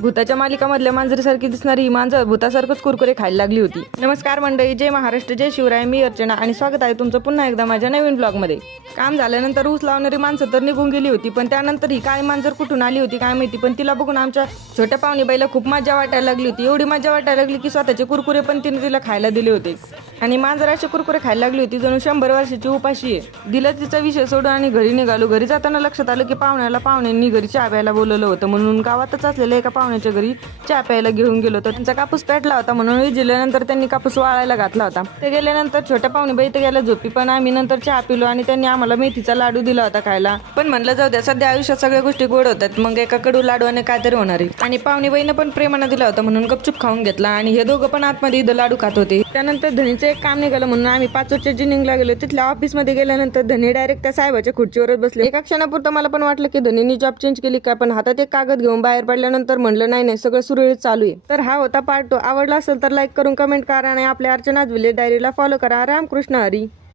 भूताच्या मालिकामधल्या मांजरीसारखी दिसणारी ही मांजर भूतासारखंच कुरकुरे खायला लागली होती. नमस्कार मंडळी, जय महाराष्ट्र, जय शिवराय. मी अर्चना आणि स्वागत आहे तुमचं पुन्हा एकदा माझ्या नवीन ब्लॉगमध्ये. काम झाल्यानंतर ऊस लावणारी माणसं तर निघून गेली होती, पण त्यानंतर ही काळी मांजर कुठून आली होती काय माहिती, पण तिला बघून आमच्या छोट्या पाहुणीबाईला खूप मजा वाटायला लागली होती. एवढी मजा वाटायला लागली की स्वतःचे कुरकुरे पण तिने तिला खायला दिले होते. आणि मांजर असे कुरकुरे खायला लागली होती जणू 100 वर्षाची उपाशी आहे. दिला तिचा विषय सोडून आणि घरी निघालो. घरी जाताना लक्षात आलं की पाहुण्यांनी घरी चहा प्यायला बोलवलं होतं, म्हणून गावातच असलेल्या एका पाहुण्याच्या घरी चहा प्यायला घेऊन गेलो होतो. त्यांचा कापूस पेटला होता म्हणून विजिल्यानंतर त्यांनी कापूस वाळायला घातला होता. ते गेल्यानंतर छोट्या पाहुणीबाई ते गेल्या झोपी, पण आम्ही नंतर चहा पिलो आणि त्यांनी आम्हाला मेथीचा लाडू दिला होता खायला. पण म्हणलं जाऊ द्या, सध्या आयुष्यात सगळ्या गोष्टी गोड होतात, मग एका कडू लाडूने काहीतरी होणार आहे. आणि पाहुणीबाईनं पण प्रेमानं दिला होता म्हणून गपचूप खाऊन घेतला आणि हे दोघं पण आतमध्ये इथं लाडू खात होते. त्यानंतर धनीचं एक काम निघालं म्हणून आम्ही 5 जिनिंगला गेलो. तिथल्या ऑफिसमध्ये गेल्यानंतर धनी डायरेक्ट त्या साहेबाच्या खुर्चीवरच बसले. एका क्षणापुरतं मला पण वाटलं की धनीनी जॉब चेंज केली का, पण हातात एक कागद घेऊन बाहेर पडल्यानंतर म्हणलं नाही सगळं सुरळीत चालू आहे. तर हा होता पार्ट 2. आवडला असेल तर लाईक करून कमेंट करा आणि आपल्या अर्चनाज विलेज डायरीला फॉलो करा. रामकृष्ण हरी.